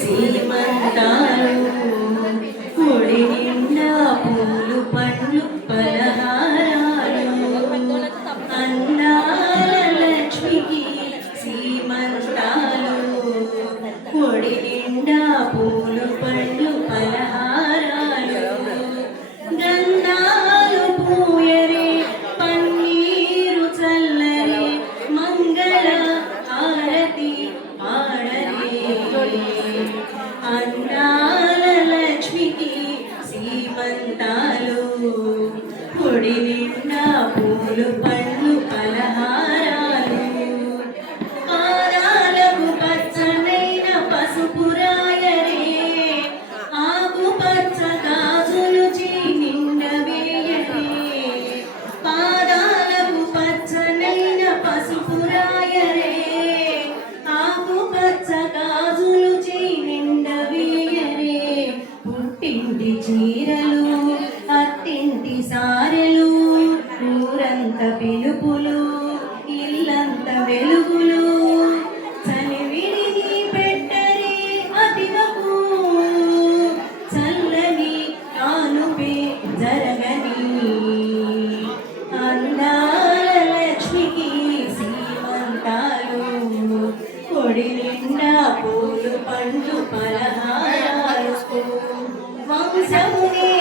సీమంతాలు కొడి నిండా పూలు పండ్లు పలహారాలు అందాల లక్ష్మికి సీమంతాలు కొడి నిండా పూలు పండ్లు పలహారాలు గంధాలు పూయరే పన్నీరు చల్లరే మంగళ హారతి ఆడరే అందాల లక్ష్మికి సీమంతాలు పొడి నిండా పూలు పండ్లు పలహారాలు పాదాలకు పచ్చనైన పసుపు రాయరే ఆకు పచ్చ గాజులు నిండవేయరే పాదాలకు పచ్చనైన పసుపు రాయరే ఆకు పచ్చ గాజులు నిండవేయరే పుట్టింటి చీరలు అత్తింటి సారెలు ఊరంత పిలుపులు ఇల్లంత వెలుగులు చలివిడిని పెట్టరే అతివకు చల్లని కానుపే జరగని అందాల లక్ష్మికి సీమంతాలు కొడి నిండా పూలు పండ్లు పలహారాలు వంశముని